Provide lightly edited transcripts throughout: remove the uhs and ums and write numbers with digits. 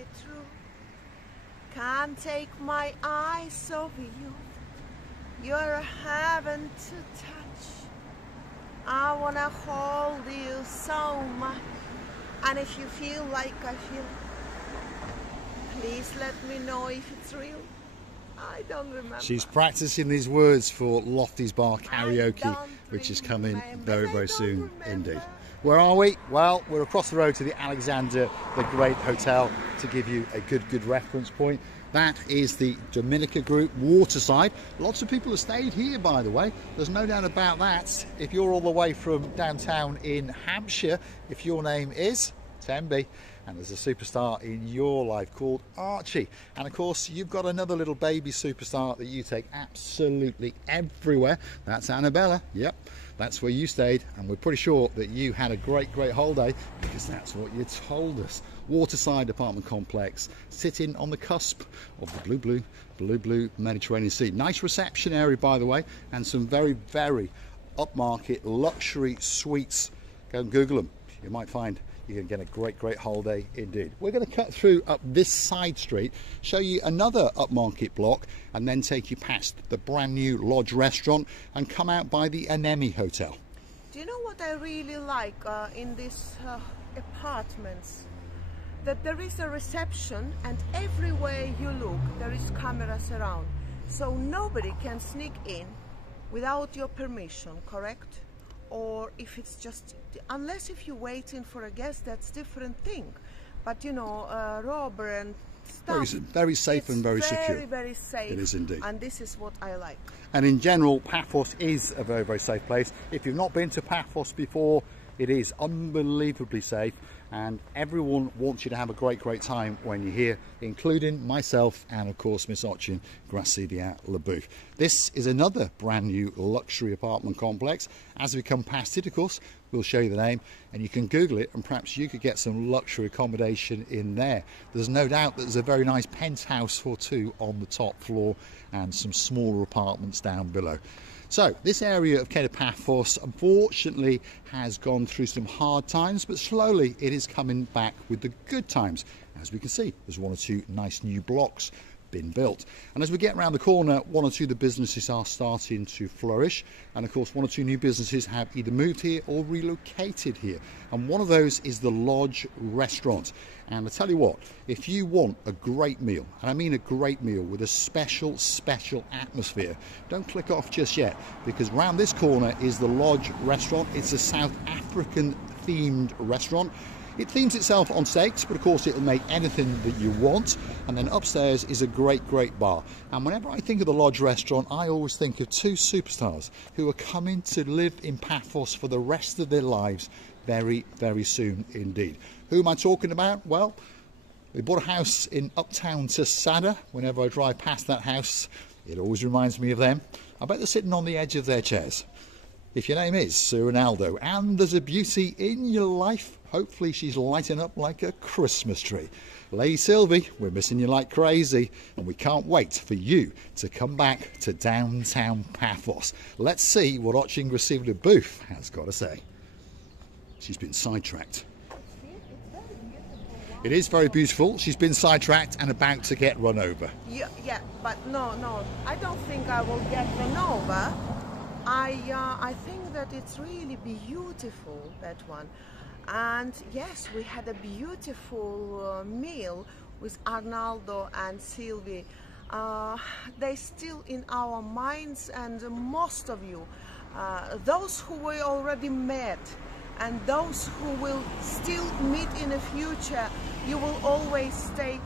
be true. Can't take my eyes off you. You're a heaven to touch. I wanna hold you so much. And if you feel like I feel, please let me know if it's real. I don't remember. She's practicing these words for Lofty's Bar karaoke, which is coming very, very soon indeed. Where are we? Well, we're across the road to the Alexander the Great Hotel to give you a good reference point. That is the Dominica Group Waterside. Lots of people have stayed here, by the way. There's no doubt about that. If you're all the way from downtown in Hampshire, if your name is Temby, and there's a superstar in your life called Archie. And of course, you've got another little baby superstar that you take absolutely everywhere. That's Annabella. Yep, that's where you stayed. And we're pretty sure that you had a great holiday because that's what you told us. Waterside apartment complex, sitting on the cusp of the blue Mediterranean Sea. Nice reception area, by the way, and some very upmarket luxury suites. Go and Google them. You might find you're going to get a great holiday indeed. We're going to cut through up this side street, show you another upmarket block, and then take you past the brand new Lodge restaurant and come out by the Anemi Hotel. Do you know what I really like in these apartments? That there is a reception, and everywhere you look there is cameras around, so nobody can sneak in without your permission, correct? Or if it's just, unless if you're waiting for a guest, that's different thing. But you know, robber and stuff, very safe and very secure. Very safe. It is indeed. And this is what I like. And in general, Paphos is a very safe place. If you've not been to Paphos before, it is unbelievably safe, and everyone wants you to have a great time when you're here, including myself and of course Miss Ochin Gracidia Leboeuf. This is another brand new luxury apartment complex. As we come past it, of course, we'll show you the name and you can Google it, and perhaps you could get some luxury accommodation in there. There's no doubt that there's a very nice penthouse for two on the top floor and some smaller apartments down below. So this area of Kato Paphos unfortunately has gone through some hard times, but slowly it is coming back with the good times. As we can see, there's one or two nice new blocks been built, and as we get around the corner, one or two of the businesses are starting to flourish, and of course one or two new businesses have either moved here or relocated here, and one of those is the Lodge restaurant. And I tell you what, if you want a great meal, and I mean a great meal with a special atmosphere, don't click off just yet, because round this corner is the Lodge restaurant. It's a South African themed restaurant. It themes itself on steaks, but of course it'll make anything that you want. And then upstairs is a great bar. And whenever I think of the Lodge restaurant, I always think of two superstars who are coming to live in Paphos for the rest of their lives very soon indeed. Who am I talking about? Well, they bought a house in uptown Tasada. Whenever I drive past that house, it always reminds me of them. I bet they're sitting on the edge of their chairs. If your name is Sir Ronaldo and there's a beauty in your life, hopefully she's lighting up like a Christmas tree. Lady Sylvie, we're missing you like crazy, and we can't wait for you to come back to downtown Paphos. Let's see what Ochin Gracidia Leboeuf has got to say. She's been sidetracked. It is very beautiful. She's been sidetracked and about to get run over. Yeah, but no, I don't think I will get run over. I think that it's really beautiful, that one. And yes, we had a beautiful meal with Arnaldo and Sylvie. They're still in our minds, and most of you, those who we already met and those who will still meet in the future, you will always stay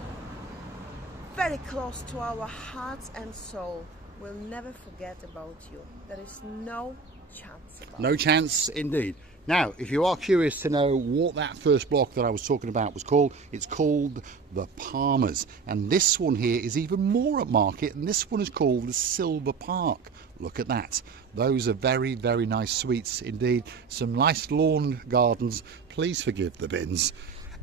very close to our hearts and soul. We'll never forget about you. There is no chance about it. No chance indeed. Now, if you are curious to know what that first block that I was talking about was called, it's called the Palmers. And this one here is even more upmarket, and this one is called the Silver Park. Look at that. Those are very nice suites indeed. Some nice lawn gardens. Please forgive the bins.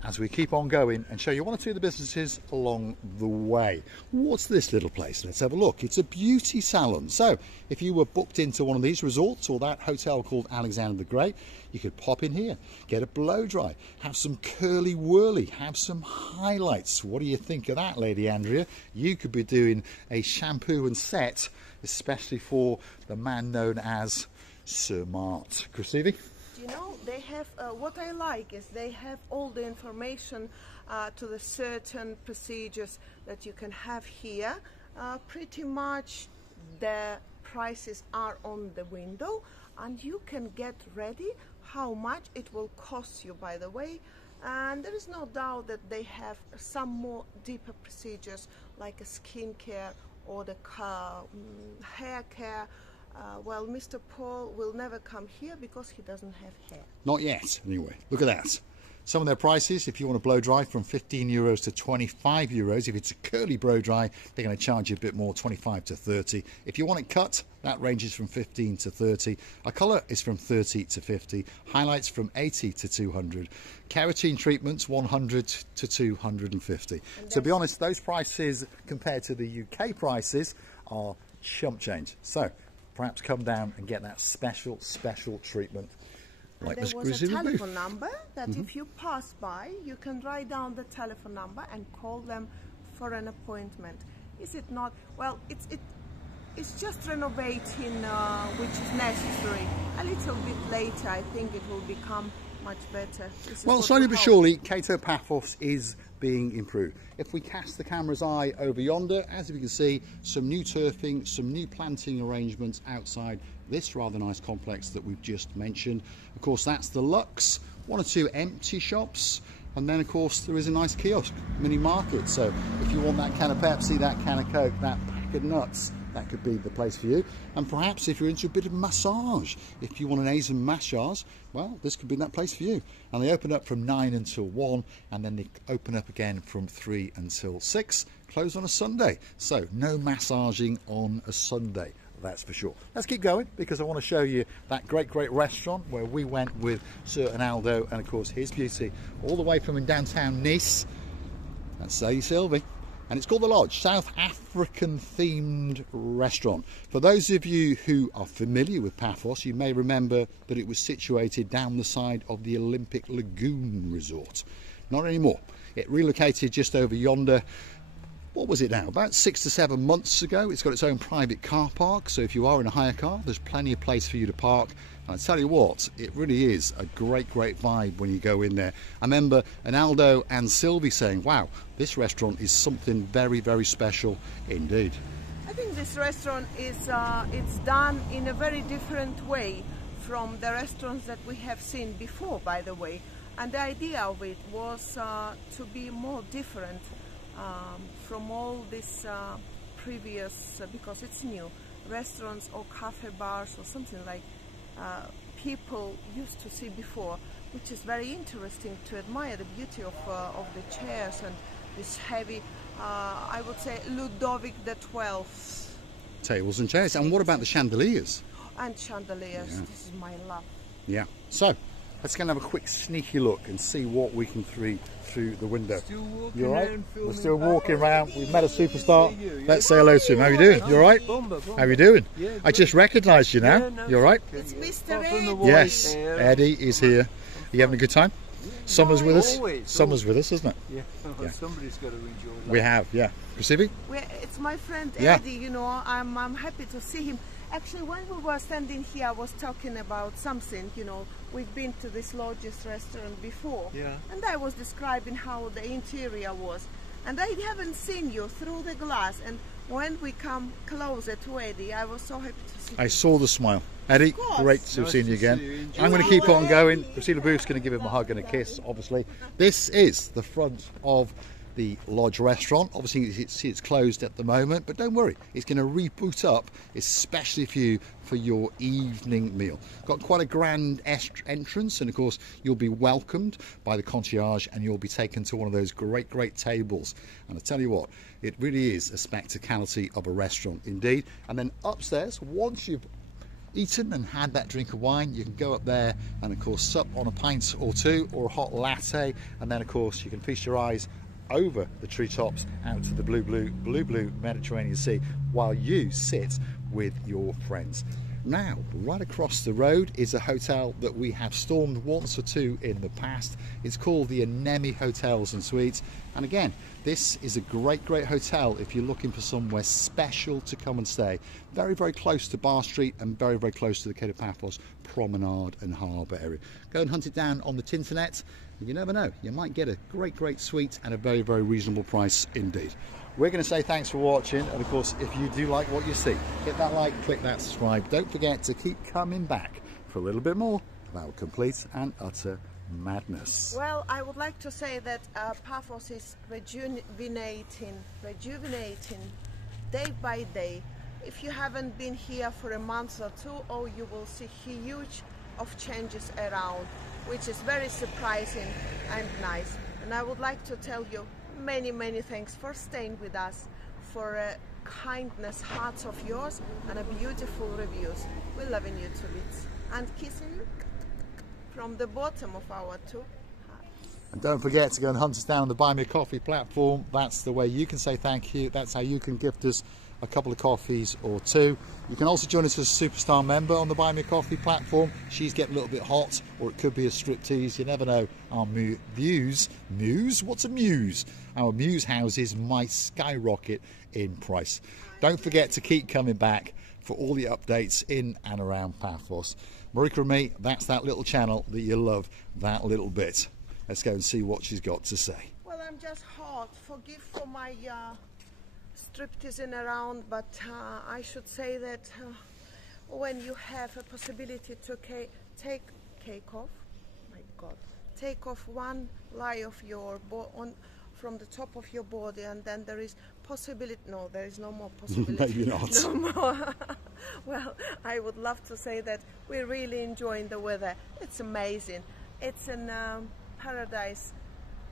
as we keep on going and show you one or two of the businesses along the way. What's this little place? Let's have a look. It's a beauty salon. So if you were booked into one of these resorts or that hotel called Alexander the Great, you could pop in here, get a blow dry, have some curly whirly, have some highlights. What do you think of that, Lady Andrea? You could be doing a shampoo and set, especially for the man known as Sir Mart. Chrissy? You know, they have, what I like is they have all the information to the certain procedures that you can have here. Pretty much the prices are on the window, and you can get ready how much it will cost you, by the way. And there is no doubt that they have some more deeper procedures like a skin care or the hair care. Well, Mr. Paul will never come here because he doesn't have hair. Not yet, anyway. Look at that. Some of their prices, if you want to blow dry, from €15 to €25. If it's a curly blow dry, they're going to charge you a bit more, 25 to 30. If you want it cut, that ranges from 15 to 30. A colour is from 30 to 50. Highlights from 80 to 200. Keratin treatments, 100 to 250. To be honest, those prices compared to the UK prices are chump change. So perhaps come down and get that special treatment. Like there was a telephone number that if you pass by, you can write down the telephone number and call them for an appointment. Is it not? Well, it's just renovating, which is necessary. A little bit later, I think it will become much better. Well, slowly but surely, Kato Paphos is being improved. If we cast the camera's eye over yonder, as you can see, some new turfing, some new planting arrangements outside this rather nice complex that we've just mentioned. Of course, that's the Lux, one or two empty shops, and then of course there is a nice kiosk mini market. So if you want that can of Pepsi, that can of Coke, that pack of nuts, that could be the place for you. And perhaps if you're into a bit of massage, if you want an Asian massage, well, this could be that place for you. And they open up from 9 until 1, and then they open up again from 3 until 6, closed on a Sunday. So no massaging on a Sunday, that's for sure. Let's keep going, because I want to show you that great restaurant where we went with Sir Arnaldo and of course his beauty, all the way from in downtown Nice. That's Lady Sylvie. And it's called The Lodge, South African themed restaurant. For those of you who are familiar with Paphos, you may remember that it was situated down the side of the Olympic Lagoon Resort. Not anymore. It relocated just over yonder. What was it now? About 6 to 7 months ago. It's got its own private car park, so if you are in a hire car, there's plenty of place for you to park. And I tell you what, it really is a great vibe when you go in there. I remember Arnaldo and Sylvie saying, wow, this restaurant is something very special indeed. I think this restaurant is it's done in a very different way from the restaurants that we have seen before, by the way. And the idea of it was to be more different from all this previous, because it's new, restaurants or cafe bars or something like people used to see before, which is very interesting to admire the beauty of the chairs and this heavy, I would say, Ludovic XII. Tables and chairs. And what about the chandeliers? And chandeliers, yeah. This is my love. Yeah. So, let's go and have a quick sneaky look and see what we can see through the window. You alright? We're still walking around. We've met a superstar. Let's say hello to him. How are you doing? You alright? How are you doing? I just recognised you now. You alright? It's Mr. Eddie. Yes, Eddie is here. Are you having a good time? Summer's with us. Summer's with us, isn't it? Yeah. Somebody's got to enjoy that. We have, yeah. Receiving? It's my friend Eddie, you know, I'm happy to see him. Actually, when we were standing here, I was talking about something, you know, we've been to this Lodge's restaurant before. Yeah. And I was describing how the interior was. And I haven't seen you through the glass. And when we come closer to Eddie, I was so happy to see you. I saw the smile. Eddie, great to have seen you again. I'm going to keep on going. Priscilla Booth's going to give him a hug and a kiss, obviously. This is the front of the Lodge restaurant. Obviously it's closed at the moment, but don't worry, it's going to reboot up especially for your evening meal. Got quite a grand entrance, and of course you'll be welcomed by the concierge and you'll be taken to one of those great tables. And I tell you what, it really is a spectacality of a restaurant indeed. And then upstairs, once you've eaten and had that drink of wine, you can go up there and of course sup on a pint or two or a hot latte, and then of course you can feast your eyes over the treetops out to the blue Mediterranean Sea while you sit with your friends. Now, right across the road is a hotel that we have stormed once or two in the past. It's called the Anemi Hotels and Suites, and again, this is a great hotel if you're looking for somewhere special to come and stay. Very close to Bar Street and very close to the Kato Paphos Promenade and Harbour area. Go and hunt it down on the Tinternet, and you never know, you might get a great suite at a very reasonable price indeed. We're going to say thanks for watching, and of course if you do like what you see, hit that like, click that subscribe. Don't forget to keep coming back for a little bit more about complete and utter madness. Well, I would like to say that Paphos is rejuvenating day by day. If you haven't been here for a month or two, oh, you will see huge of changes around, which is very surprising and nice. And I would like to tell you many thanks for staying with us, for kindness hearts of yours and a beautiful reviews. We're loving you to bits and kissing you from the bottom of our two hearts. And don't forget to go and hunt us down on the Buy Me a Coffee platform. That's the way you can say thank you. That's how you can gift us a couple of coffees or two. You can also join us as a superstar member on the Buy Me a Coffee platform. She's getting a little bit hot, or it could be a striptease, you never know. Our muse? What's a muse? Our muse houses might skyrocket in price. Don't forget to keep coming back for all the updates in and around Paphos. Marika and me, that's that little channel that you love that little bit. Let's go and see what she's got to say. Well, I'm just hot. Forgive for my stripteasing around, but I should say that when you have a possibility to take off one layer of your from the top of your body, and then there is possibility. No, there is no more possibility. Maybe not. No more. Well, I would love to say that we're really enjoying the weather. It's amazing. It's an paradise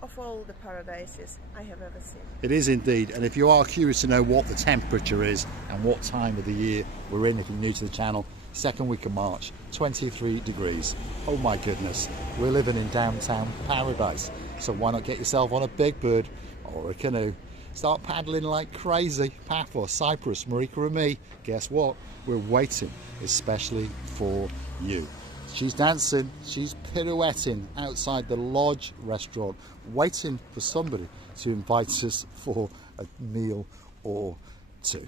of all the paradises I have ever seen. It is indeed, and if you are curious to know what the temperature is and what time of the year we're in, if you're new to the channel, second week of March, 23 degrees. Oh my goodness, we're living in downtown paradise. So why not get yourself on a big bird or a canoe, start paddling like crazy. Paphos, Cyprus, Marika and me, guess what? We're waiting especially for you. She's dancing, she's pirouetting outside the Lodge restaurant, waiting for somebody to invite us for a meal or two.